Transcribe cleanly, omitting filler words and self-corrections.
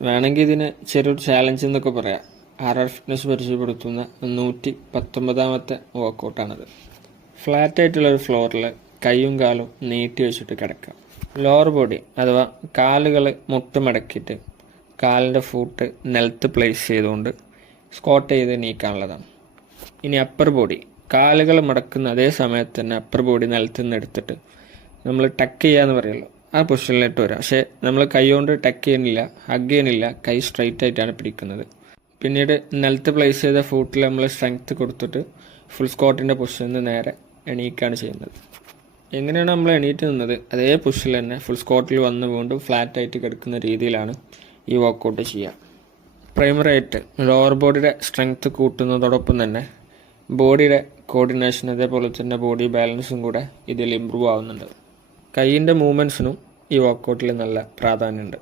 വേണമെങ്കിൽ ഇതിന് ചെറിയൊരു ചാലഞ്ച് എന്നൊക്കെ പറയാം. RR ഫിറ്റ്നസ് പരിചയപ്പെടുത്തുന്ന 119ാമത്തെ വർക്കൗട്ടാണത്. ഫ്ലാറ്റ് ആയിട്ടുള്ളൊരു ഫ്ലോറിൽ കൈയും കാലും നീട്ടി വെച്ചിട്ട് കിടക്കുക. ലോവർ ബോഡി അഥവാ കാലുകൾ മുട്ടുമടക്കിയിട്ട് കാലിൻ്റെ ഫൂട്ട് നിലത്ത് പ്ലേസ് ചെയ്തുകൊണ്ട് സ്ക്വാട്ട് ചെയ്ത് നീക്കാനുള്ളതാണ്. ഇനി അപ്പർ ബോഡി കാലുകൾ മടക്കുന്ന അതേ സമയത്ത് തന്നെ അപ്പർ ബോഡി നിലത്ത് നിന്ന് എടുത്തിട്ട് നമ്മൾ ടക്ക് ചെയ്യാന്ന് പറയുള്ളൂ, ആ പൊസിഷനിലിട്ട് വരാം. പക്ഷേ നമ്മൾ കൈ കൊണ്ട് ടക്ക് ചെയ്യുന്നില്ല, ഹഗ് ചെയ്യുന്നില്ല, കൈ സ്ട്രൈറ്റ് ആയിട്ടാണ് പിടിക്കുന്നത്. പിന്നീട് നിലത്ത് പ്ലേസ് ചെയ്ത ഫൂട്ടിൽ നമ്മൾ സ്ട്രെങ്ത്ത് കൊടുത്തിട്ട് ഫുൾ സ്ക്വാട്ടിൻ്റെ പൊസിഷനിൽ നിന്ന് നേരെ എണീക്കാണ് ചെയ്യുന്നത്. എങ്ങനെയാണ് നമ്മൾ എണീറ്റ് നിന്നത് അതേ പൊസിഷനിൽ തന്നെ ഫുൾ സ്ക്വാട്ടിൽ വന്ന് വീണ്ടും ഫ്ലാറ്റ് ആയിട്ട് കിടക്കുന്ന രീതിയിലാണ് ഈ വർക്കൗട്ട് ചെയ്യുക. പ്രൈമറി ആയിട്ട് ലോവർ ബോഡിയുടെ സ്ട്രെങ്ത്ത് കൂട്ടുന്നതോടൊപ്പം തന്നെ ബോഡിയുടെ കോർഡിനേഷൻ അതേപോലെ തന്നെ ബോഡി ബാലൻസും കൂടെ ഇതിൽ ഇമ്പ്രൂവ് ആവുന്നുണ്ട്. കൈയിൻ്റെ മൂവ്മെൻറ്റ്സിനും ഈ വർക്കൗട്ടിൽ നല്ല പ്രാധാന്യമുണ്ട്.